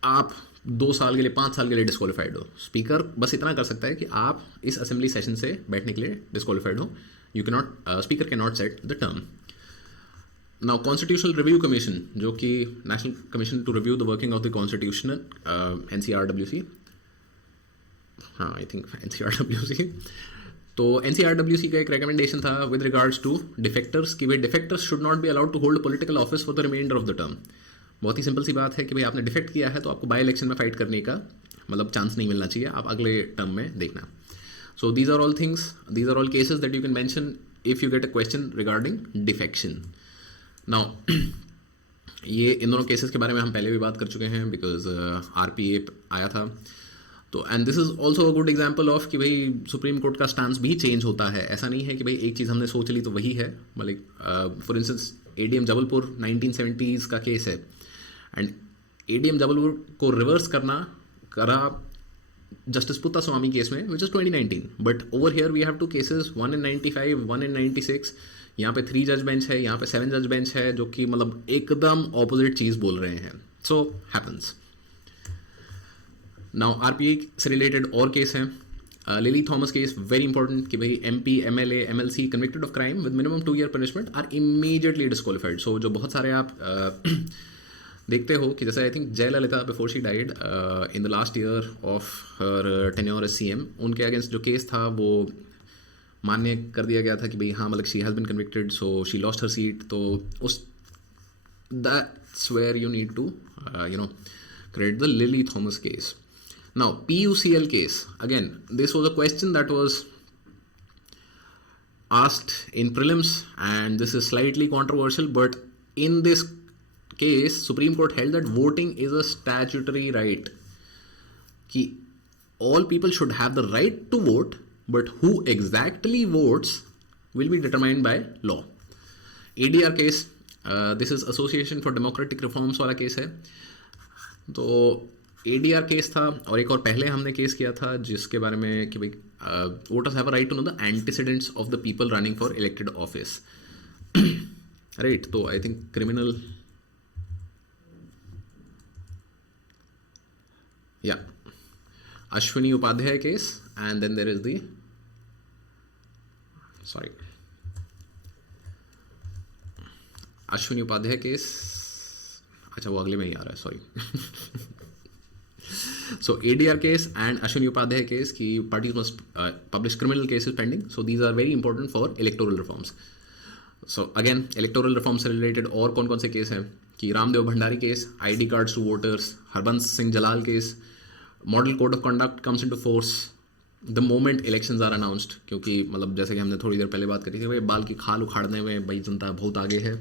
आप 2 साल के लिए 5 साल के लिए डिस्क्वालीफाइड हो. स्पीकर बस इतना कर सकता है कि आप इस असेंबली सेशन से बैठने के लिए डिस्क्वालीफाइड हो. You can not, speaker can not set the term. Now constitutional review commission, जो कि national commission to review the working of the constitution, NCRWC, हाँ आई थिंक NCRWC. तो NCRWC का एक रिकमेंडेशन था विद रिगार्ड्स टू डिफेक्टर्स कि भाई defectors should not be allowed to hold political office for the reminder of the term. बहुत ही सिंपल सी बात है कि भाई आपने डिफेक्ट किया है तो आपको बाई इलेक्शन में फाइट करने का मतलब चांस नहीं मिलना चाहिए, आप अगले टर्म में देखना. So these are all things, these are all cases that you can mention if you get a question regarding defection. Now ये इन दोनों केसेस के बारे में हम पहले भी बात कर चुके हैं बिकॉज RPA आया था. तो and this is also a good example of कि भाई सुप्रीम कोर्ट का स्टांस भी चेंज होता है. ऐसा नहीं है कि भाई एक चीज़ हमने सोच ली तो वही है. मतलब for instance ADM Jabalpur 1970s का केस है, एंड ADM जबलपुर को रिवर्स करा जस्टिस पुत्ता स्वामी केस में which is 2019. But over here we have 2 cases, 1 in 95, 1 in 96. यहाँ पे 3 जज बेंच है, यहाँ पे 7 जज बेंच है, जो कि मतलब एकदम ऑपोजिट चीज़ बोल रहे हैं. So happens. नाउ RPA से रिलेटेड और केस हैं. Lily Thomas case very important कि भाई MP, MLA, MLC convicted of crime with minimum 2 year punishment are immediately disqualified. So जो बहुत सारे आप देखते हो कि जैसे I think Jayalalithaa before she died in the last year of her tenure as CM, उनके अगेंस्ट जो केस था वो मान्य कर दिया गया था कि भाई हाँ मतलब she has been convicted, so she lost her seat. तो उस that's where you need to credit the Lily Thomas case. Now, PUCL case, again, this was a question that was asked in prelims, and this is slightly controversial, but in this case, Supreme Court held that voting is a statutory right. कि all people should have the right to vote, but who exactly votes will be determined by law. ADR case, this is Association for Democratic Reforms वाला केस है. तो ADR केस था, और एक और पहले हमने केस किया था जिसके बारे में कि भाई voters have a right to know the antecedents of the people running for elected office. Right. तो आई थिंक क्रिमिनल या Ashwini Upadhyay case, and then there is the Ashwini Upadhyay case. अच्छा वो अगले में ही आ रहा है, sorry. So ADR case and Ashwini Upadhyay case ki parties must publish criminal cases pending. So these are very important for electoral reforms. So again electoral reforms से related और कौन कौन से केस हैं कि Ramdev Bhandari case, ID cards to voters, Harbans Singh Jalal case, model code of conduct comes into force the moment elections are announced. क्योंकि मतलब जैसे कि हमने थोड़ी देर पहले बात करी थी भाई बाल की खाल उखाड़ने में भाई जनता बहुत आगे है.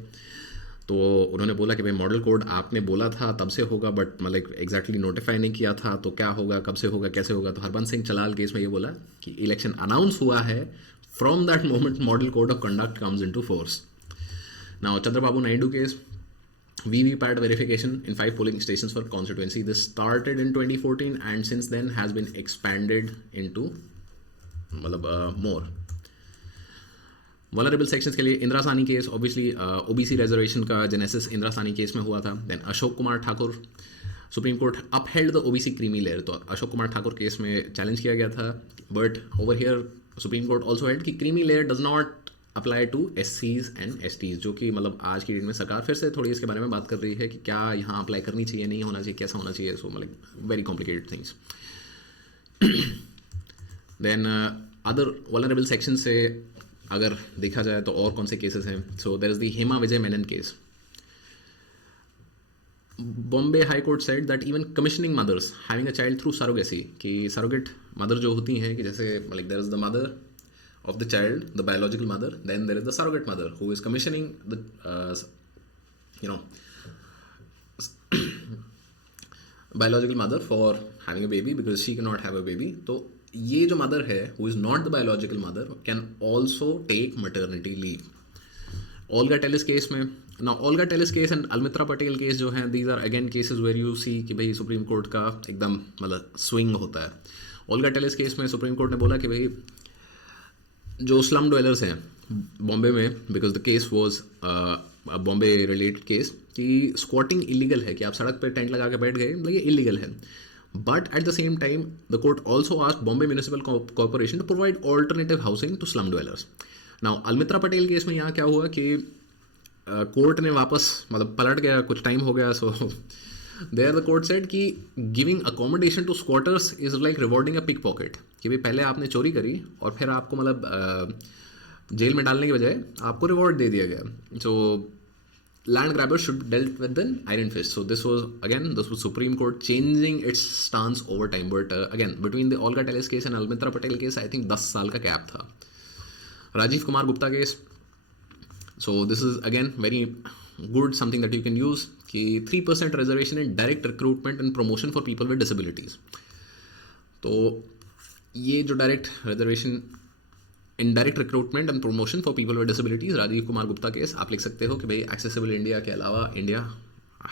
तो उन्होंने बोला कि भाई मॉडल कोड आपने बोला था तब से होगा, बट मतलब एग्जैक्टली नोटिफाई नहीं किया था, तो क्या होगा, कब से होगा, कैसे होगा. तो हरबंस सिंह जलाल केस में ये बोला कि इलेक्शन अनाउंस हुआ है, from that moment model code of conduct comes into force. Now Chandrababu Naidu case, VVPAT verification in 5 polling stations for constituency. This started in 2014 and since then has been expanded into मतलब more. वनरेबल सेक्शंस के लिए Indira Sawhney case, obviously OBC reservation का जेनेसिस इंदिरा सानी केस में हुआ था. Then Ashok Kumar Thakur, supreme court upheld the OBC creamy layer. तो अशोक कुमार ठाकुर केस में चैलेंज किया गया था, but over here supreme court also held कि creamy layer does not apply to SCs and STs, जो कि मतलब आज की डेट में सरकार फिर से थोड़ी इसके बारे में बात कर रही है कि क्या यहाँ अप्लाई करनी चाहिए, नहीं होना चाहिए, कैसा होना चाहिए. सो मतलब very complicated things. Then other vulnerable section से अगर देखा जाए तो और कौन से केसेस हैं. So there is the Hema Vijay Menon case. Bombay high court said that even commissioning mothers having a child through surrogacy, कि सरोगेट मदर जो होती हैं, कि जैसे like there is the mother of the child, the biological mother, then there is the surrogate mother who is commissioning the biological mother for having a baby because she cannot have a baby. तो ये जो mother है who is not the biological mother can also take maternity leave. Olga Tellis case में, now Olga Tellis case and Almitra Patel case जो हैं, these are again cases where you see कि भाई सुप्रीम कोर्ट का एकदम मतलब स्विंग होता है. Olga Tellis केस में सुप्रीम कोर्ट ने बोला कि भाई जो स्लम डवेलर्स हैं बॉम्बे में, because the case was Bombay related case, कि स्क्वाटिंग इलीगल है, कि आप सड़क पर टेंट लगा के बैठ गए, मतलब ये इलीगल है. But at the same time the court also asked Bombay municipal corporation to provide alternative housing to slum dwellers. Now Almitra Patel case में यहाँ क्या हुआ कि कोर्ट ने वापस मतलब पलट गया, कुछ टाइम हो गया. So there the court said कि giving accommodation to squatters is like rewarding a pickpocket, कि भाई पहले आपने चोरी करी और फिर आपको मतलब जेल में डालने के बजाय आपको रिवॉर्ड दे दिया गया. So land grabbers should dealt with an iron fist. So this was supreme court changing its stance over time. But again between the Olga Tellis case and Almitra Patel case I think 10 साल का गैप था. Rajiv Kumar Gupta case, so this is again very good, something that you can use, कि 3% reservation in direct recruitment and promotion for people with disabilities. तो ये जो direct reservation in direct recruitment and promotion for people with disabilities, Rajeev Kumar Gupta case, आप लिख सकते हो कि भाई एक्सेसिबल इंडिया के अलावा India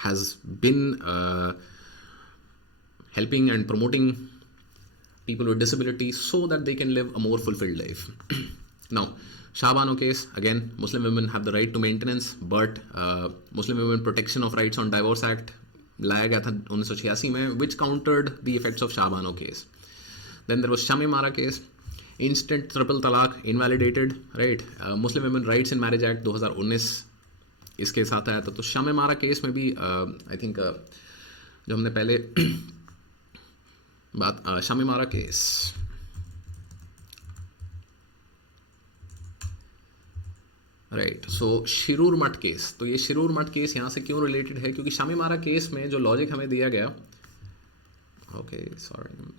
has been helping and promoting people with disabilities so that they can live a more fulfilled life. Now, Shahbano case, again, Muslim women have the right to maintenance, but Muslim Women Protection of Rights on Divorce Act लाया गया था 1986 में, which countered the effects of Shahbano case. Then there was Shami Mara case, instant triple talaq invalidated, right? Muslim Women Rights in Marriage Act 2019 इसके साथ आया था. तो Shami Mara case में भी I think जो हमने पहले बात शामी मारा केस, राइट. सो शिरूर मठ केस, तो ये शिरूर मठ केस यहाँ से क्यों रिलेटेड है, क्योंकि शामी मारा केस में जो लॉजिक हमें दिया गया, ओके सॉरी,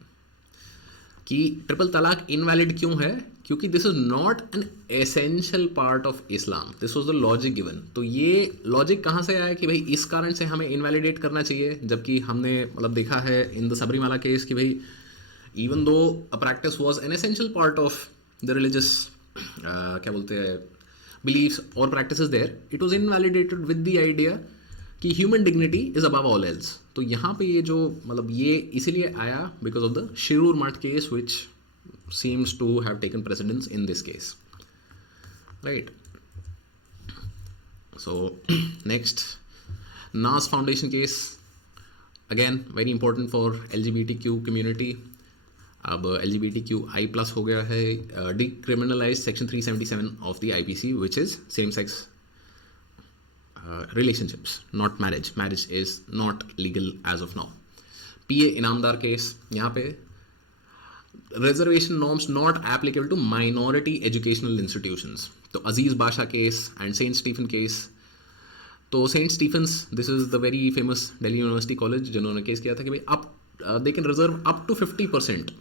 कि ट्रिपल तलाक इनवैलिड क्यों है, क्योंकि this is not an essential part of Islam. This was the logic given. तो ये लॉजिक कहाँ से आया कि भाई इस कारण से हमें इनवैलिडेट करना चाहिए, जबकि हमने मतलब देखा है इन द सबरीमाला केस कि भाई even though a practice was an essential part of the religious क्या बोलते हैं बिलीव्स और practices there, it was invalidated with the idea कि human dignity is above all else. तो यहाँ पे ये जो मतलब ये इसीलिए आया because of the Shirur Math case which seems to have taken precedence in this case, right? So next, Nas Foundation case, again very important for LGBTQ community. अब LGBTQI plus हो गया है, decriminalized section 377 of the IPC, which is same sex relationships, not marriage. Marriage is not legal as of now. PA Inamdar case, यहाँ पे reservation norms not applicable to minority educational institutions. तो Aziz Basha case and Saint Stephen case. तो Saint Stephen's, this is the very famous Delhi university college, जिन्होंने केस किया था कि भाई up they can reserve up to 50%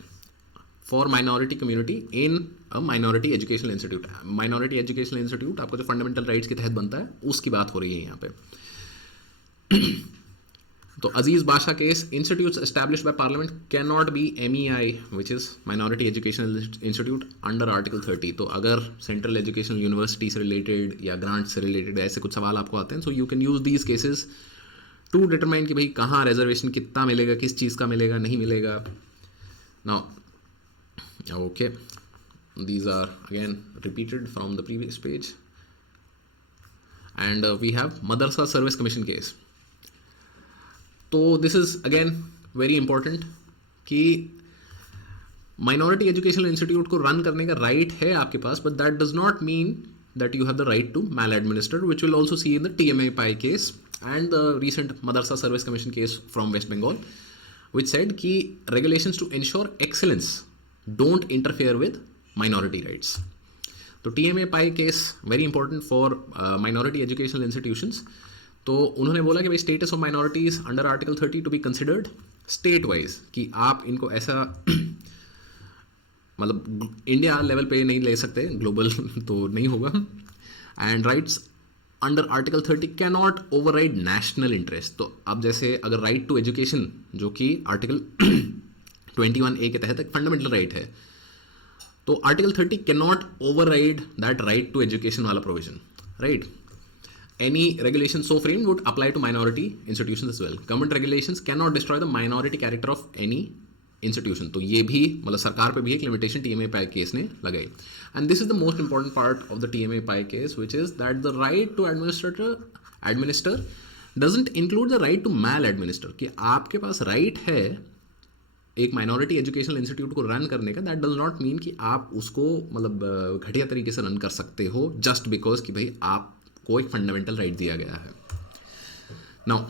for minority community in a minority educational institute. Minority educational institute आपको जो फंडामेंटल राइट्स के तहत बनता है उसकी बात हो रही है यहाँ पे. तो Aziz Badshah case, institutes established by parliament can not be MEI which is minority educational institute under article 30। तो अगर सेंट्रल एजुकेशनल यूनिवर्सिटी से रिलेटेड या ग्रांट से रिलेटेड ऐसे कुछ सवाल आपको आते हैं, so you can use these cases to determine कि भाई कहाँ रिजर्वेशन कितना मिलेगा, किस चीज़ का मिलेगा, नहीं मिलेगा. Now okay, these are again repeated from the previous page. And we have Madrasa Service Commission case. तो this is again very important कि minority educational institute को run करने का right है आपके पास, but that does not mean that you have the right to maladminister, which we'll also see in the TMA Pi case and the recent Madrasa Service Commission case from West Bengal, which said कि regulations to ensure excellence don't interfere with minority rights. तो TMA Pi case very important for minority educational institutions. तो उन्होंने बोला कि भाई status of minorities under article 30 to be considered state wise, कि आप इनको ऐसा मतलब इंडिया लेवल पे नहीं ले सकते, ग्लोबल तो नहीं होगा. And rights under article 30 can not override national interest. तो अब जैसे अगर राइट टू एजुकेशन जो कि आर्टिकल 21A के तहत एक फंडामेंटल राइट है, तो article 30 can not override that right to education वाला provision, right. Any regulation so framed would apply to minority institution as well. Government regulations can not destroy the minority character of any institution. तो ये भी मतलब सरकार पे भी एक लिमिटेशन TMA Pi केस ने लगाई. And this is the most important part of the TMA Pi case, which is that the right to administer doesn't include the right to maladminister. कि आपके पास राइट है एक माइनॉरिटी एजुकेशनल इंस्टीट्यूट को रन करने का, दैट डज नॉट मीन कि आप उसको मतलब घटिया तरीके से रन कर सकते हो जस्ट बिकॉज कि भाई आपको एक फंडामेंटल राइट दिया गया है. नाउ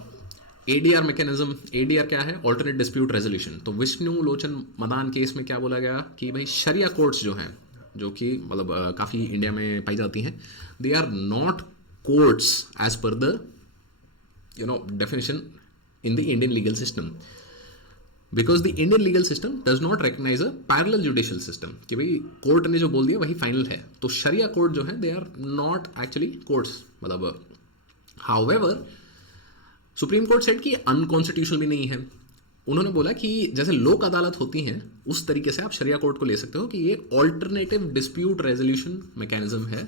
ADR मैकेनिज्म, ADR क्या है? Alternate dispute resolution. तो विष्णु लोचन मदान केस में क्या बोला गया कि भाई शरिया कोर्ट्स जो हैं, जो कि मतलब काफ़ी इंडिया में पाई जाती हैं, they are not courts as per the definition in the Indian legal system, because the Indian legal system does not recognize a parallel judicial system. कि भाई कोर्ट ने जो बोल दिया वही फाइनल है. तो शरिया कोर्ट जो है they are not actually courts. मतलब हाउएवर सुप्रीम कोर्ट सेड कि अनकॉन्स्टिट्यूशनल भी नहीं है. उन्होंने बोला कि जैसे लोक अदालत होती हैं उस तरीके से आप शरिया कोर्ट को ले सकते हो कि ये ऑल्टरनेटिव डिस्प्यूट रेजोल्यूशन मैकेनिज्म है,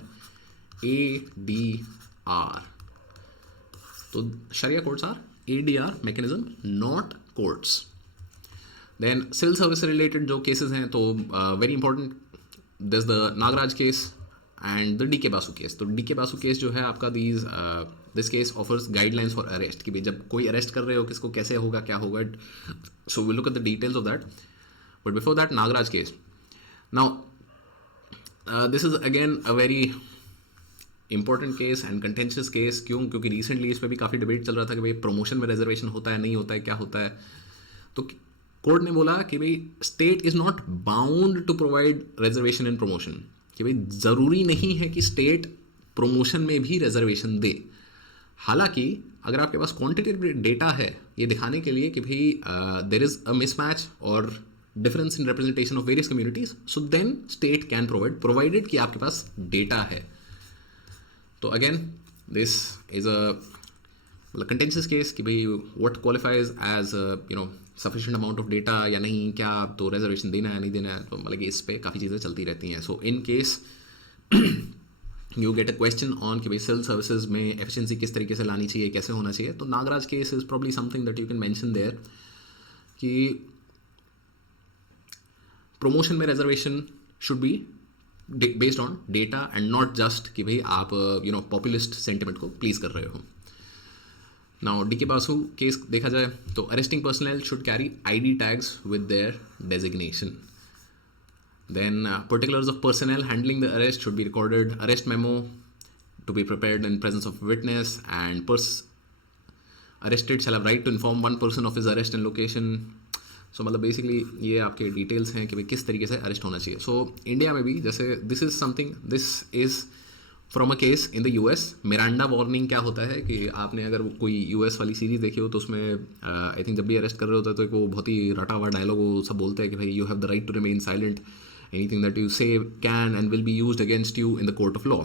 ADR. तो शरिया courts are ADR mechanism, not courts. Then civil service से रिलेटेड जो केसेस हैं, तो very important, this the Nagraj case and the DK Basu case. तो DK बासु केस जो है आपका this case offers guidelines for arrest, कि भाई जब कोई अरेस्ट कर रहे हो किसको कैसे होगा, क्या होगा. So will look at the details of that, but before that Nagaraj case. Now this is again a very important case and contentious case. क्यों? क्योंकि रिसेंटली इस पर भी काफ़ी डिबेट चल रहा था कि भाई प्रमोशन में रिजर्वेशन होता है, नहीं होता है, क्या होता है. तो कोर्ट ने बोला कि भाई state is not bound to provide reservation in promotion. कि भाई ज़रूरी नहीं है कि स्टेट प्रमोशन में भी रिजर्वेशन दे. हालांकि अगर आपके पास क्वांटिटेटिव डेटा है ये दिखाने के लिए कि भाई देयर इज़ अ मिसमैच और difference in representation of various communities, so then state can provided कि आपके पास डेटा है. तो अगेन दिस इज़ अ मतलब कंटेंशियस केस कि भाई what qualifies as sufficient amount of data या नहीं, क्या तो रिजर्वेशन देना है नहीं देना है. तो मतलब कि इस पे काफ़ी चीज़ें चलती रहती हैं. So in case you get a question on कि भाई सिविल सर्विसेज में एफिशिएंसी किस तरीके से लानी चाहिए, कैसे होना चाहिए. तो Nagaraj case is probably something that you can mention there कि प्रमोशन में reservation should be based on data and not just कि भाई आप पॉपुलिस्ट सेंटिमेंट को प्लीज कर रहे हो. नाउ DK बासु केस देखा जाए तो arresting personal should carry ID tags with their designation. Then particulars of personnel handling the arrest should be recorded. Arrest memo to be prepared in presence of witness, and arrested shall have right to inform one person of his arrest and location. So मतलब बेसिकली ये आपके डिटेल्स हैं कि भाई किस तरीके से अरेस्ट होना चाहिए. सो इंडिया में भी जैसे this is from a case in the US. Miranda warning क्या होता है कि आपने अगर कोई US वाली सीरीज देखी हो तो उसमें आई थिंक जब भी अरेस्ट कर रहे होते हैं तो एक वो बहुत ही रटा हुआ डायलॉग वो सब बोलते हैं कि भाई you have the right to remain silent. Anything that you say can and will be used against you in the court of law.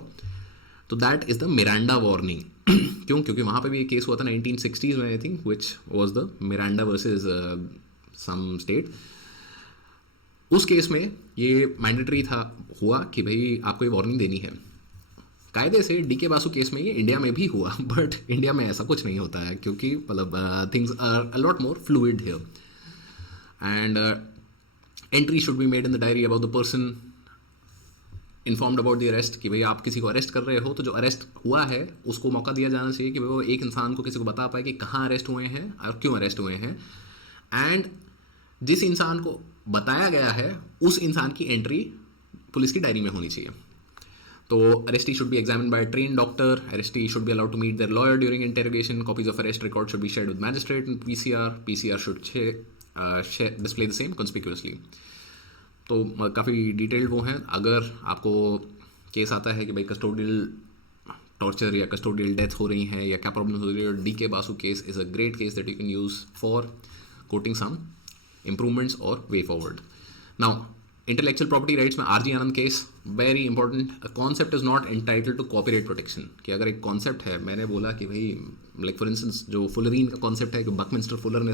तो that is the Miranda warning. क्यों? क्योंकि वहाँ पे भी एक केस हुआ था 1960s में, I think, which was the Miranda versus some state. उस केस में ये मैंडेटरी था हुआ कि भाई आपको ये वार्निंग देनी है। कायदे से डी के बासु केस में ये इंडिया में भी हुआ, बट इंडिया में ऐसा कुछ नहीं होता है, क्योंकि मतलब things are a lot more fluid here, and entry should be made in the diary about the person informed about the arrest, कि भाई आप किसी को अरेस्ट कर रहे हो तो जो अरेस्ट हुआ है उसको मौका दिया जाना चाहिए कि वो एक इंसान को किसी को बता पाए कि कहाँ अरेस्ट हुए हैं और क्यों अरेस्ट हुए हैं, एंड जिस इंसान को बताया गया है उस इंसान की एंट्री पुलिस की डायरी में होनी चाहिए। तो arrestee should be examined by a trained doctor. Arrestee should be allowed to meet their lawyer during interrogation. Copies of arrest record should be shared with magistrate and PCR. PCR should display the same conspicuously. तो काफ़ी डिटेल्ड वो हैं। अगर आपको केस आता है कि भाई कस्टोडियल टॉर्चर या कस्टोडियल डेथ हो रही हैं या क्या प्रॉब्लम हो रही है, D K Basu case is a great case that you can use for quoting some improvements or way forward. Now, intellectual property rights में R G Anand case very important. Concept is not entitled to copyright protection. कि अगर एक कॉन्सेप्ट है, मैंने बोला कि भाई लाइक फॉर इंस्टेंस जो फुलरीन का कॉन्सेप्ट है कि बकमिंस्टर फुलर ने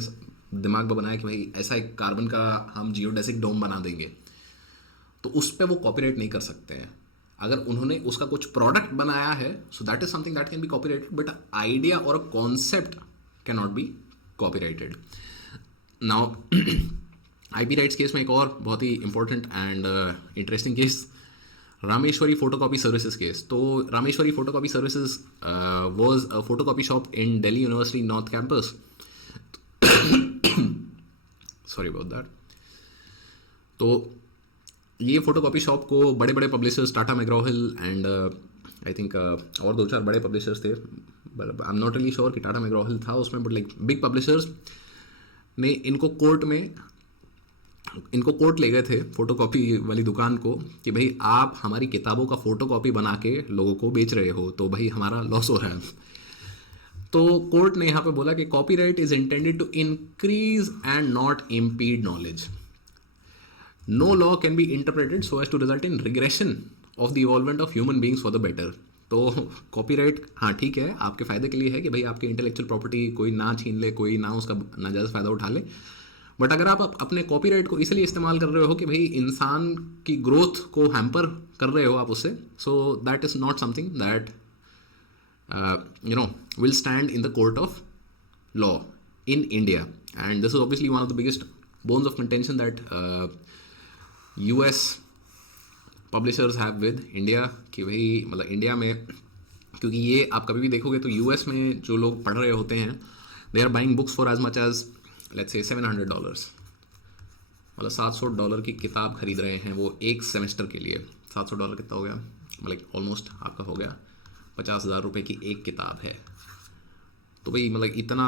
दिमाग में बनाया कि भाई ऐसा एक कार्बन का हम जियोडेसिक डोम बना देंगे, तो उस पर वो कॉपीराइट नहीं कर सकते हैं। अगर उन्होंने उसका कुछ प्रोडक्ट बनाया है, so that is something that can be copyrighted, but idea और a concept can not be copyrighted. Now IP rights case में एक और बहुत ही important and interesting case, Rameshwari photocopy services case. तो Rameshwari photocopy services was a photocopy shop in Delhi university north campus. Sorry about that. तो ये फोटोकॉपी शॉप को बड़े बड़े publishers Tata McGraw Hill and I think और दो चार बड़े पब्लिशर्स थे, but I am not really sure कि टाटा मैग्रो-हिल था उसमें, बट लाइक बिग पब्लिशर्स ने इनको कोर्ट ले गए थे फोटोकॉपी वाली दुकान को कि भाई आप हमारी किताबों का फोटोकॉपी बना के लोगों को बेच रहे हो, तो भाई हमारा लॉस हो रहा है। तो कोर्ट ने यहाँ पे बोला कि copyright is intended to increase and not impede knowledge. No law can be interpreted so as to result in regression of the evolvement of human beings for the better. तो कॉपीराइट हाँ ठीक है, आपके फ़ायदे के लिए है कि भाई आपकी इंटेलेक्चुअल प्रॉपर्टी कोई ना छीन ले, कोई ना उसका नाजायज़ फ़ायदा उठा ले, बट अगर आप अपने कॉपीराइट को इसलिए इस्तेमाल कर रहे हो कि भाई इंसान की ग्रोथ को हैम्पर कर रहे हो आप उससे, so that is not something that will stand in the court of law in India. And this is obviously one of the biggest bones of contention that US publishers have with India, कि भाई मतलब इंडिया में, क्योंकि ये आप कभी भी देखोगे तो US में जो लोग पढ़ रहे होते हैं, they are buying books for as much as let's say $700, मतलब $700 की किताब खरीद रहे हैं वो एक सेमेस्टर के लिए। $700 कितना हो गया, मतलब ऑलमोस्ट आपका हो गया 50,000 रुपये की एक किताब है। तो भाई मतलब इतना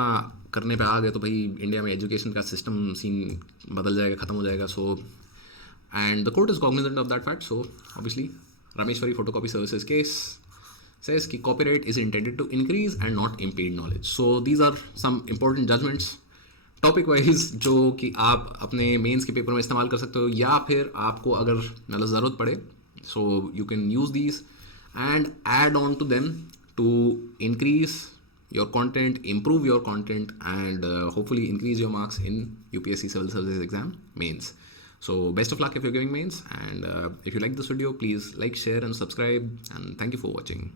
करने पे आ गए तो भाई इंडिया में एजुकेशन का सिस्टम सीन बदल जाएगा, ख़त्म हो जाएगा। So and the court is Cognizant of that fact. So obviously Rameshwari photocopy services case says कि copyright is intended to increase and not impede knowledge. So these are some important judgments topic wise जो कि आप अपने मेंस के पेपर में इस्तेमाल कर सकते हो, या फिर आपको अगर मतलब ज़रूरत पड़े, सो you can use these and add on to them to increase your content, improve your content, and hopefully increase your marks in UPSC Civil Services exam mains. So best of luck if you're giving mains, and if you like this video, please like, share and subscribe, and thank you for watching.